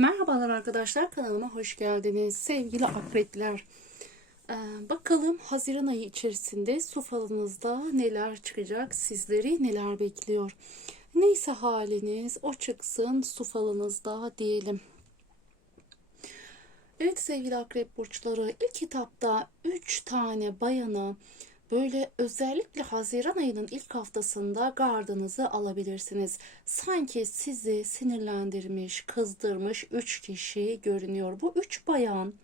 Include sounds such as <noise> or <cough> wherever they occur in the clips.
Merhabalar arkadaşlar kanalıma hoş geldiniz sevgili akrepler. Ee, bakalım Haziran ayı içerisinde su neler çıkacak sizleri neler bekliyor. Neyse haliniz o çıksın su diyelim. Evet sevgili akrep burçları ilk kitapta 3 tane bayana böyle özellikle Haziran ayının ilk haftasında gardınızı alabilirsiniz. Sanki sizi sinirlendirmiş, kızdırmış 3 kişi görünüyor. Bu 3 bayan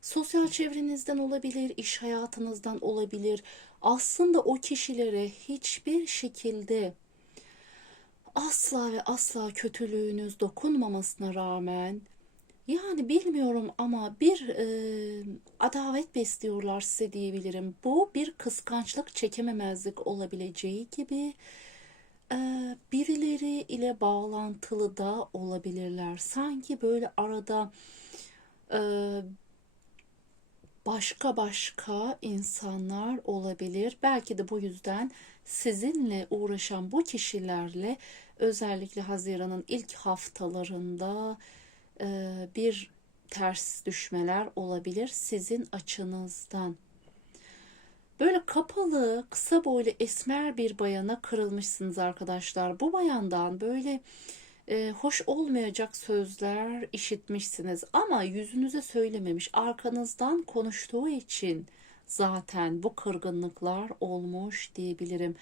sosyal çevrenizden olabilir, iş hayatınızdan olabilir. Aslında o kişilere hiçbir şekilde asla ve asla kötülüğünüz dokunmamasına rağmen yani bilmiyorum ama bir e, adalet besliyorlar size diyebilirim. Bu bir kıskançlık, çekememezlik olabileceği gibi e, birileri ile bağlantılı da olabilirler. Sanki böyle arada e, başka başka insanlar olabilir. Belki de bu yüzden sizinle uğraşan bu kişilerle özellikle Haziran'ın ilk haftalarında bir ters düşmeler olabilir sizin açınızdan. Böyle kapalı, kısa boylu esmer bir bayana kırılmışsınız arkadaşlar. Bu bayandan böyle e, hoş olmayacak sözler işitmişsiniz ama yüzünüze söylememiş. Arkanızdan konuştuğu için zaten bu kırgınlıklar olmuş diyebilirim.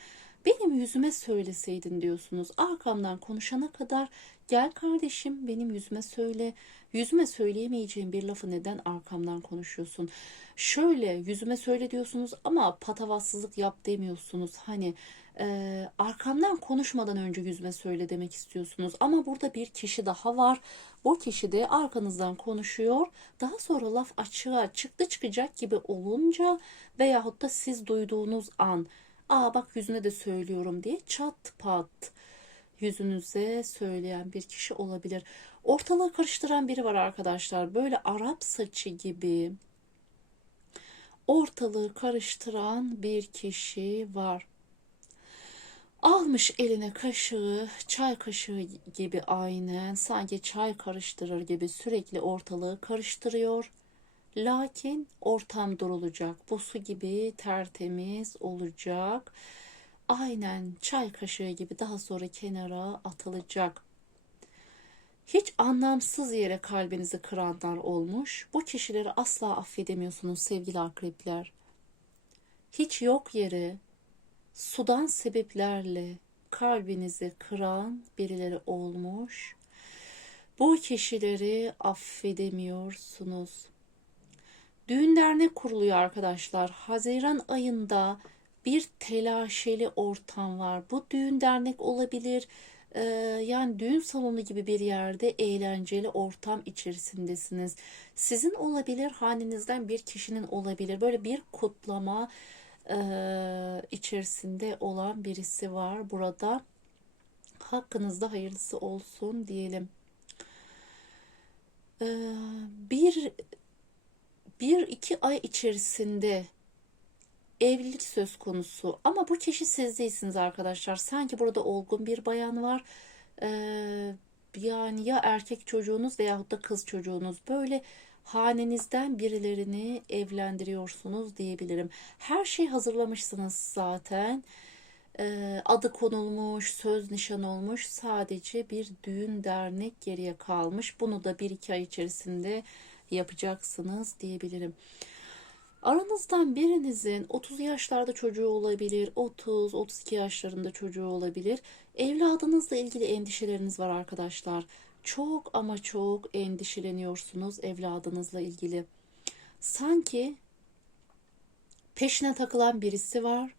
Benim yüzüme söyleseydin diyorsunuz. Arkamdan konuşana kadar gel kardeşim benim yüzüme söyle. Yüzüme söyleyemeyeceğim bir lafı neden arkamdan konuşuyorsun? Şöyle yüzüme söyle diyorsunuz ama patavatsızlık yap demiyorsunuz. Hani e, arkamdan konuşmadan önce yüzüme söyle demek istiyorsunuz. Ama burada bir kişi daha var. Bu kişi de arkanızdan konuşuyor. Daha sonra laf açığa çıktı çıkacak gibi olunca veyahut da siz duyduğunuz an aa bak yüzüne de söylüyorum diye çat pat yüzünüze söyleyen bir kişi olabilir. Ortalığı karıştıran biri var arkadaşlar. Böyle Arap saçı gibi ortalığı karıştıran bir kişi var. Almış eline kaşığı, çay kaşığı gibi aynen sanki çay karıştırır gibi sürekli ortalığı karıştırıyor. Lakin ortam durulacak. Bu su gibi tertemiz olacak. Aynen çay kaşığı gibi daha sonra kenara atılacak. Hiç anlamsız yere kalbinizi kıranlar olmuş. Bu kişileri asla affedemiyorsunuz sevgili akrepler. Hiç yok yere sudan sebeplerle kalbinizi kıran birileri olmuş. Bu kişileri affedemiyorsunuz. Düğün dernek kuruluyor arkadaşlar. Haziran ayında bir telaşeli ortam var. Bu düğün dernek olabilir. Ee, yani düğün salonu gibi bir yerde eğlenceli ortam içerisindesiniz. Sizin olabilir, hanenizden bir kişinin olabilir. Böyle bir kutlama e, içerisinde olan birisi var burada. Hakkınızda hayırlısı olsun diyelim. Ee, bir bir iki ay içerisinde evlilik söz konusu ama bu kişi siz değilsiniz arkadaşlar. Sanki burada olgun bir bayan var. Ee, yani ya erkek çocuğunuz veyahut da kız çocuğunuz böyle hanenizden birilerini evlendiriyorsunuz diyebilirim. Her şey hazırlamışsınız zaten. Ee, adı konulmuş, söz nişan olmuş. Sadece bir düğün dernek geriye kalmış. Bunu da bir iki ay içerisinde yapacaksınız diyebilirim. Aranızdan birinizin 30 yaşlarda çocuğu olabilir, 30-32 yaşlarında çocuğu olabilir. Evladınızla ilgili endişeleriniz var arkadaşlar. Çok ama çok endişeleniyorsunuz evladınızla ilgili. Sanki peşine takılan birisi var.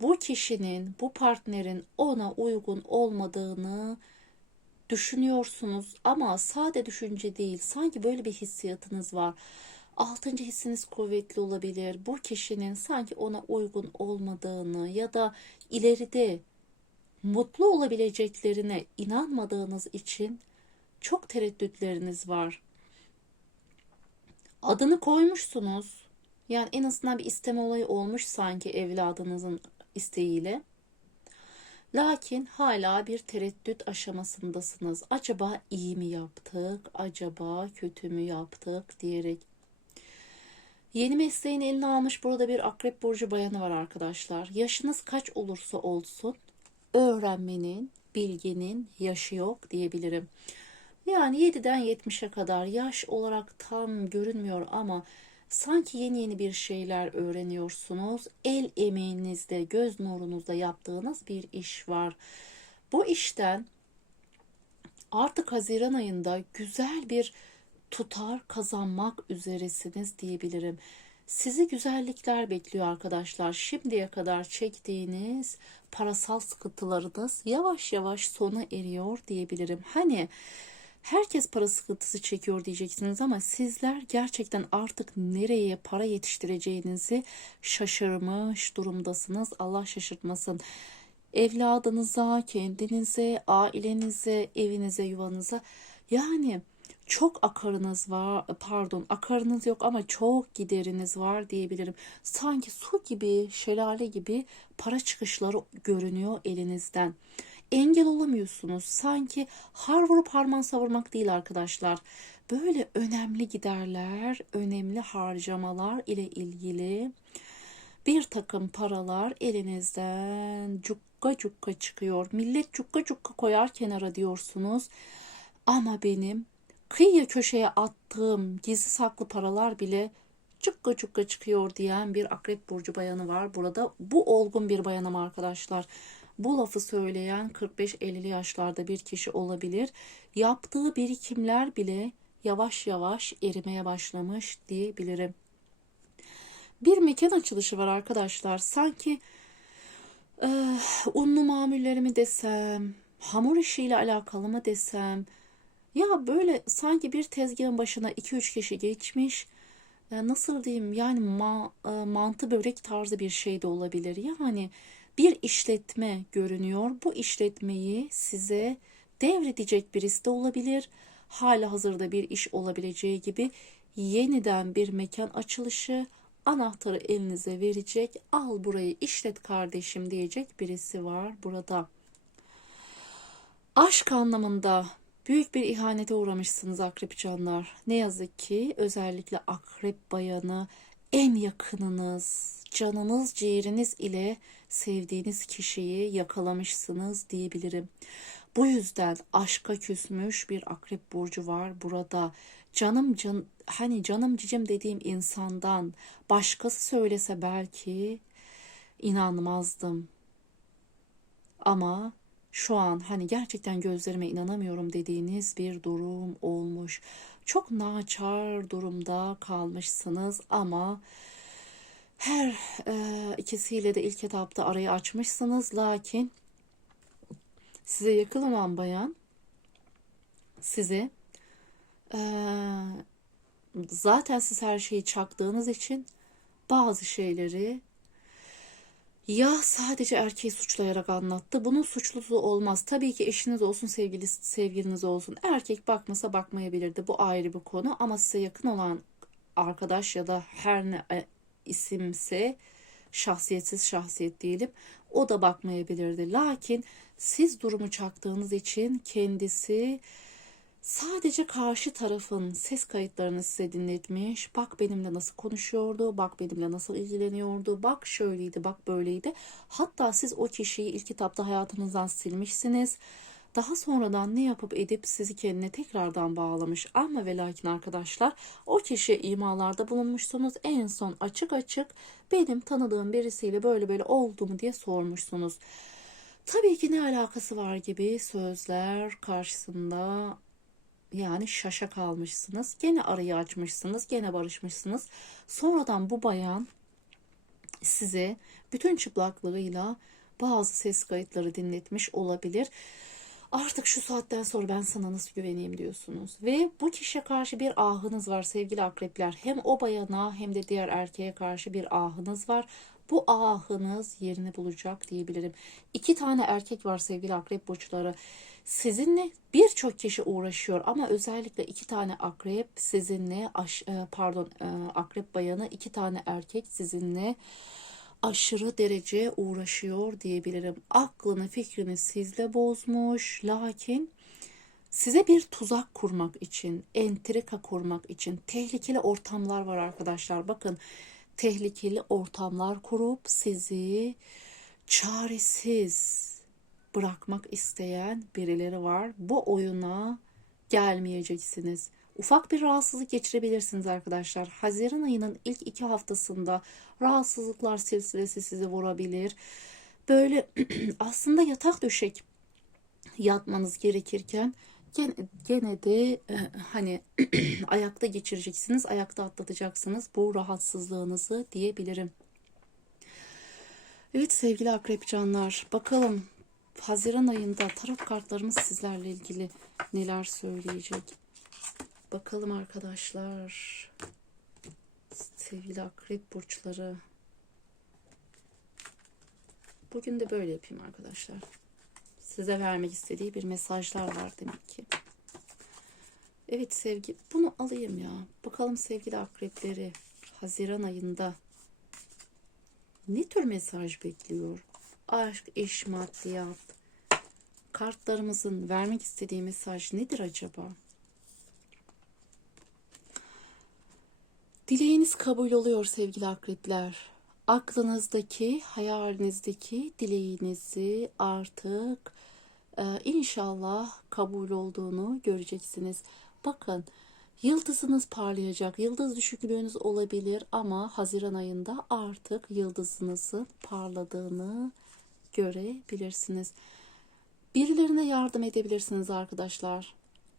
Bu kişinin, bu partnerin ona uygun olmadığını düşünüyorsunuz ama sade düşünce değil. Sanki böyle bir hissiyatınız var. Altıncı hissiniz kuvvetli olabilir. Bu kişinin sanki ona uygun olmadığını ya da ileride mutlu olabileceklerine inanmadığınız için çok tereddütleriniz var. Adını koymuşsunuz. Yani en azından bir isteme olayı olmuş sanki evladınızın isteğiyle. Lakin hala bir tereddüt aşamasındasınız. Acaba iyi mi yaptık, acaba kötü mü yaptık diyerek. Yeni mesleğini eline almış burada bir akrep burcu bayanı var arkadaşlar. Yaşınız kaç olursa olsun öğrenmenin, bilginin yaşı yok diyebilirim. Yani 7'den 70'e kadar yaş olarak tam görünmüyor ama sanki yeni yeni bir şeyler öğreniyorsunuz. El emeğinizde, göz nurunuzda yaptığınız bir iş var. Bu işten artık Haziran ayında güzel bir tutar kazanmak üzeresiniz diyebilirim. Sizi güzellikler bekliyor arkadaşlar. Şimdiye kadar çektiğiniz parasal sıkıntılarınız yavaş yavaş sona eriyor diyebilirim. Hani herkes para sıkıntısı çekiyor diyeceksiniz ama sizler gerçekten artık nereye para yetiştireceğinizi şaşırmış durumdasınız. Allah şaşırtmasın. Evladınıza, kendinize, ailenize, evinize, yuvanıza yani çok akarınız var pardon akarınız yok ama çok gideriniz var diyebilirim. Sanki su gibi şelale gibi para çıkışları görünüyor elinizden. Engel olamıyorsunuz. Sanki har vurup harman savurmak değil arkadaşlar. Böyle önemli giderler, önemli harcamalar ile ilgili bir takım paralar elinizden cukka cukka çıkıyor. Millet cukka cukka koyar kenara diyorsunuz. Ama benim kıyıya köşeye attığım gizli saklı paralar bile cukka cukka çıkıyor diyen bir akrep burcu bayanı var burada. Bu olgun bir bayanım arkadaşlar. Bu lafı söyleyen 45-50 yaşlarda bir kişi olabilir. Yaptığı birikimler bile yavaş yavaş erimeye başlamış diyebilirim. Bir mekan açılışı var arkadaşlar. Sanki e, unlu mamullerimi desem, hamur işiyle alakalı mı desem, ya böyle sanki bir tezgahın başına 2-3 kişi geçmiş. E, nasıl diyeyim yani ma, e, mantı börek tarzı bir şey de olabilir. Yani bir işletme görünüyor. Bu işletmeyi size devredecek birisi de olabilir. Hala hazırda bir iş olabileceği gibi yeniden bir mekan açılışı anahtarı elinize verecek. Al burayı işlet kardeşim diyecek birisi var burada. Aşk anlamında Büyük bir ihanete uğramışsınız akrep canlar. Ne yazık ki özellikle akrep bayanı en yakınınız, canınız, ciğeriniz ile sevdiğiniz kişiyi yakalamışsınız diyebilirim. Bu yüzden aşka küsmüş bir akrep burcu var burada. Canım can hani canım cicim dediğim insandan başkası söylese belki inanmazdım. Ama şu an hani gerçekten gözlerime inanamıyorum dediğiniz bir durum olmuş. Çok naçar durumda kalmışsınız ama her e, ikisiyle de ilk etapta arayı açmışsınız. Lakin size yakın olan bayan size e, zaten siz her şeyi çaktığınız için bazı şeyleri ya sadece erkeği suçlayarak anlattı. Bunun suçlusu olmaz. Tabii ki eşiniz olsun, sevgili, sevgiliniz olsun. Erkek bakmasa bakmayabilirdi. Bu ayrı bir konu. Ama size yakın olan arkadaş ya da her ne e, isimse şahsiyetsiz şahsiyet diyelim. O da bakmayabilirdi. Lakin siz durumu çaktığınız için kendisi Sadece karşı tarafın ses kayıtlarını size dinletmiş. Bak benimle nasıl konuşuyordu, bak benimle nasıl ilgileniyordu, bak şöyleydi, bak böyleydi. Hatta siz o kişiyi ilk etapta hayatınızdan silmişsiniz. Daha sonradan ne yapıp edip sizi kendine tekrardan bağlamış. Ama ve lakin arkadaşlar o kişiye imalarda bulunmuşsunuz. En son açık açık benim tanıdığım birisiyle böyle böyle oldu mu diye sormuşsunuz. Tabii ki ne alakası var gibi sözler karşısında yani şaşa kalmışsınız. Gene arayı açmışsınız. Gene barışmışsınız. Sonradan bu bayan size bütün çıplaklığıyla bazı ses kayıtları dinletmiş olabilir. Artık şu saatten sonra ben sana nasıl güveneyim diyorsunuz. Ve bu kişiye karşı bir ahınız var sevgili akrepler. Hem o bayana hem de diğer erkeğe karşı bir ahınız var. Bu ahınız yerini bulacak diyebilirim. İki tane erkek var sevgili akrep burçları. Sizinle birçok kişi uğraşıyor ama özellikle iki tane akrep sizinle e, pardon e, akrep bayanı iki tane erkek sizinle aşırı derece uğraşıyor diyebilirim. Aklını fikrini sizle bozmuş lakin size bir tuzak kurmak için, entrika kurmak için tehlikeli ortamlar var arkadaşlar. Bakın tehlikeli ortamlar kurup sizi çaresiz bırakmak isteyen birileri var. Bu oyuna gelmeyeceksiniz. Ufak bir rahatsızlık geçirebilirsiniz arkadaşlar. Haziran ayının ilk iki haftasında rahatsızlıklar silsilesi sizi vurabilir. Böyle <clears throat> aslında yatak döşek yatmanız gerekirken gene, gene de e, hani <clears throat> ayakta geçireceksiniz, ayakta atlatacaksınız bu rahatsızlığınızı diyebilirim. Evet sevgili akrep canlar bakalım Haziran ayında tarot kartlarımız sizlerle ilgili neler söyleyecek. Bakalım arkadaşlar. Sevgili akrep burçları. Bugün de böyle yapayım arkadaşlar. Size vermek istediği bir mesajlar var demek ki. Evet sevgi bunu alayım ya. Bakalım sevgili akrepleri Haziran ayında ne tür mesaj bekliyor? Aşk, iş, maddiyat. Kartlarımızın vermek istediği mesaj nedir acaba? Dileğiniz kabul oluyor sevgili akrepler. Aklınızdaki, hayalinizdeki dileğinizi artık inşallah kabul olduğunu göreceksiniz. Bakın yıldızınız parlayacak. Yıldız düşüklüğünüz olabilir ama Haziran ayında artık yıldızınızın parladığını görebilirsiniz. Birilerine yardım edebilirsiniz arkadaşlar.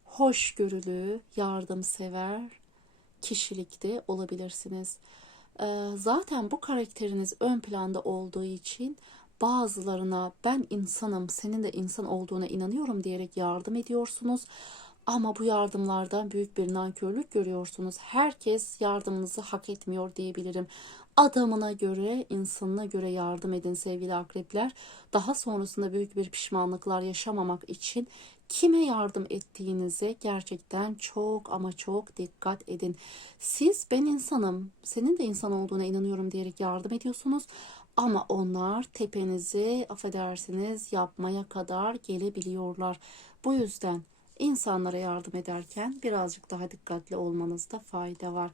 Hoşgörülü, yardımsever kişilikte olabilirsiniz. Ee, zaten bu karakteriniz ön planda olduğu için bazılarına ben insanım, senin de insan olduğuna inanıyorum diyerek yardım ediyorsunuz. Ama bu yardımlardan büyük bir nankörlük görüyorsunuz. Herkes yardımınızı hak etmiyor diyebilirim. Adamına göre, insanına göre yardım edin sevgili akrepler. Daha sonrasında büyük bir pişmanlıklar yaşamamak için kime yardım ettiğinize gerçekten çok ama çok dikkat edin. Siz ben insanım, senin de insan olduğuna inanıyorum diyerek yardım ediyorsunuz. Ama onlar tepenizi affedersiniz yapmaya kadar gelebiliyorlar. Bu yüzden insanlara yardım ederken birazcık daha dikkatli olmanızda fayda var.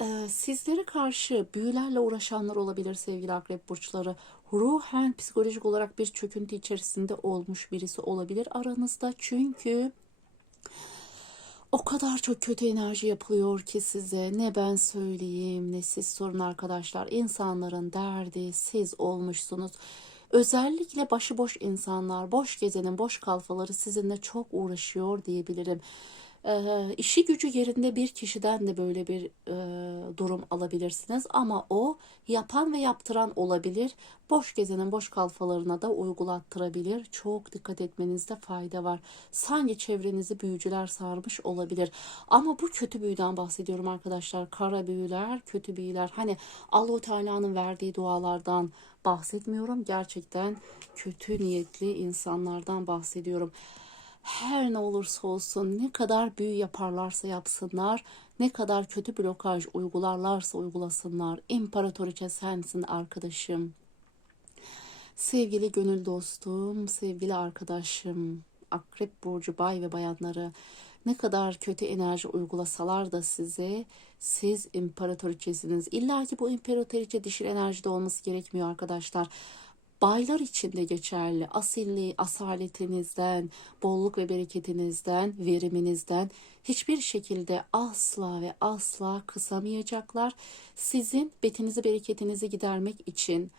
Ee, sizlere karşı büyülerle uğraşanlar olabilir sevgili akrep burçları. Ruhen psikolojik olarak bir çöküntü içerisinde olmuş birisi olabilir aranızda. Çünkü o kadar çok kötü enerji yapılıyor ki size ne ben söyleyeyim ne siz sorun arkadaşlar. İnsanların derdi siz olmuşsunuz. Özellikle başıboş insanlar, boş gezenin boş kalfaları sizinle çok uğraşıyor diyebilirim. E, işi gücü yerinde bir kişiden de böyle bir e, durum alabilirsiniz ama o yapan ve yaptıran olabilir. Boş gezenin boş kalfalarına da uygulattırabilir. Çok dikkat etmenizde fayda var. Sanki çevrenizi büyücüler sarmış olabilir. Ama bu kötü büyüden bahsediyorum arkadaşlar. Kara büyüler, kötü büyüler. Hani Allahu Teala'nın verdiği dualardan bahsetmiyorum. Gerçekten kötü niyetli insanlardan bahsediyorum her ne olursa olsun ne kadar büyü yaparlarsa yapsınlar, ne kadar kötü blokaj uygularlarsa uygulasınlar. İmparatoriçe sensin arkadaşım. Sevgili gönül dostum, sevgili arkadaşım, Akrep Burcu bay ve bayanları ne kadar kötü enerji uygulasalar da size siz imparatoriçesiniz. İlla ki bu imparatoriçe dişil enerjide olması gerekmiyor arkadaşlar baylar için de geçerli. Asilliği, asaletinizden, bolluk ve bereketinizden, veriminizden hiçbir şekilde asla ve asla kısamayacaklar. Sizin betinizi, bereketinizi gidermek için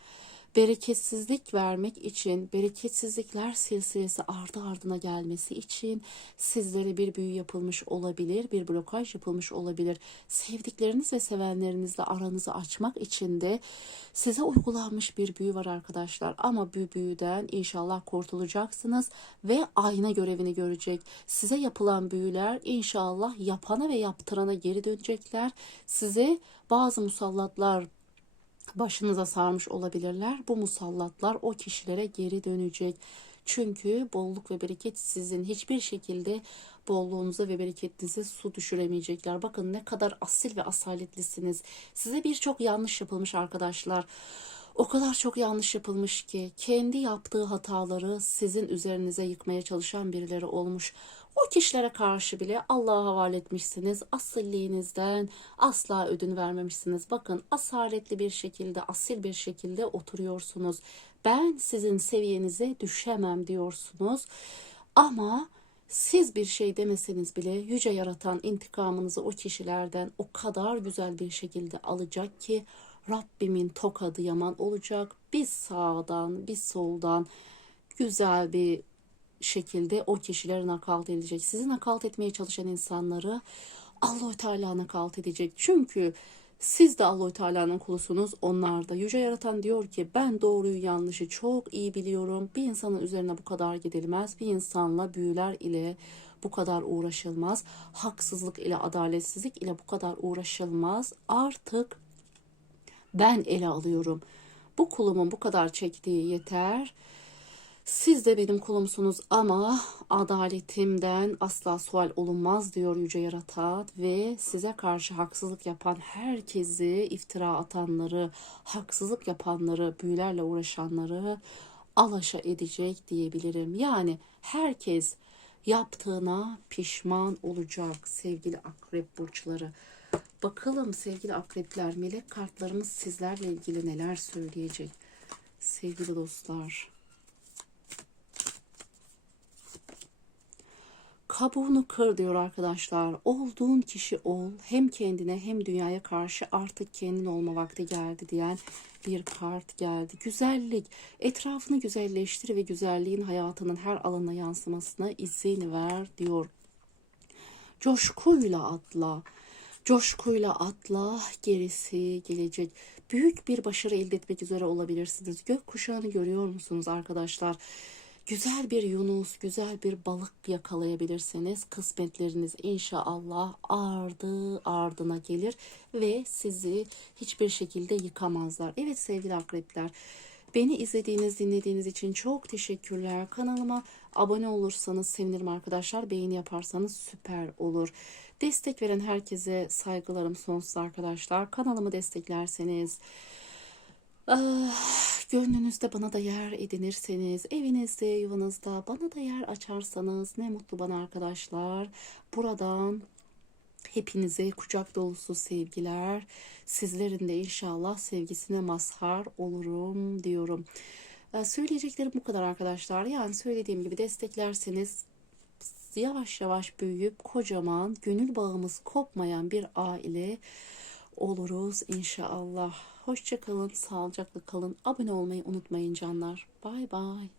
bereketsizlik vermek için, bereketsizlikler silsilesi ardı ardına gelmesi için sizlere bir büyü yapılmış olabilir, bir blokaj yapılmış olabilir. Sevdikleriniz ve sevenlerinizle aranızı açmak için de size uygulanmış bir büyü var arkadaşlar. Ama bu büyüden inşallah kurtulacaksınız ve ayna görevini görecek. Size yapılan büyüler inşallah yapana ve yaptırana geri dönecekler. Size bazı musallatlar, başınıza sarmış olabilirler. Bu musallatlar o kişilere geri dönecek. Çünkü bolluk ve bereket sizin hiçbir şekilde bolluğunuza ve bereketinize su düşüremeyecekler. Bakın ne kadar asil ve asaletlisiniz. Size birçok yanlış yapılmış arkadaşlar. O kadar çok yanlış yapılmış ki kendi yaptığı hataları sizin üzerinize yıkmaya çalışan birileri olmuş. O kişilere karşı bile Allah'a havale etmişsiniz. Asilliğinizden asla ödün vermemişsiniz. Bakın asaletli bir şekilde, asil bir şekilde oturuyorsunuz. Ben sizin seviyenize düşemem diyorsunuz. Ama siz bir şey demeseniz bile yüce yaratan intikamınızı o kişilerden o kadar güzel bir şekilde alacak ki Rabbimin tokadı yaman olacak. Biz sağdan, biz soldan güzel bir şekilde o kişileri nakalt edecek. Sizi nakalt etmeye çalışan insanları Allahü Teala nakalt edecek. Çünkü siz de Allahü Teala'nın kulusunuz, onlar da. Yüce Yaratan diyor ki ben doğruyu yanlışı çok iyi biliyorum. Bir insanın üzerine bu kadar gidilmez. Bir insanla büyüler ile bu kadar uğraşılmaz. Haksızlık ile adaletsizlik ile bu kadar uğraşılmaz. Artık ben ele alıyorum. Bu kulumun bu kadar çektiği yeter. Siz de benim kulumsunuz ama adaletimden asla sual olunmaz diyor Yüce Yaratan ve size karşı haksızlık yapan herkesi, iftira atanları, haksızlık yapanları, büyülerle uğraşanları alaşa edecek diyebilirim. Yani herkes yaptığına pişman olacak sevgili akrep burçları. Bakalım sevgili akrepler, melek kartlarımız sizlerle ilgili neler söyleyecek sevgili dostlar. Kabuğunu kır diyor arkadaşlar. Olduğun kişi ol. Hem kendine hem dünyaya karşı artık kendin olma vakti geldi diyen bir kart geldi. Güzellik. Etrafını güzelleştir ve güzelliğin hayatının her alana yansımasına izin ver diyor. Coşkuyla atla. Coşkuyla atla, gerisi gelecek. Büyük bir başarı elde etmek üzere olabilirsiniz. Gök kuşağını görüyor musunuz arkadaşlar? Güzel bir yunus, güzel bir balık yakalayabilirseniz kısmetleriniz inşallah ardı ardına gelir ve sizi hiçbir şekilde yıkamazlar. Evet sevgili akrepler, beni izlediğiniz, dinlediğiniz için çok teşekkürler. Kanalıma abone olursanız sevinirim arkadaşlar. Beğeni yaparsanız süper olur. Destek veren herkese saygılarım sonsuz arkadaşlar. Kanalımı desteklerseniz Ah, gönlünüzde bana da yer edinirseniz, evinizde, yuvanızda bana da yer açarsanız ne mutlu bana arkadaşlar. Buradan hepinize kucak dolusu sevgiler. Sizlerin de inşallah sevgisine mazhar olurum diyorum. Ee, Söyleyeceklerim bu kadar arkadaşlar. Yani söylediğim gibi desteklerseniz yavaş yavaş büyüyüp kocaman, gönül bağımız kopmayan bir aile oluruz inşallah. Hoşça kalın, sağlıcakla kalın. Abone olmayı unutmayın canlar. Bay bay.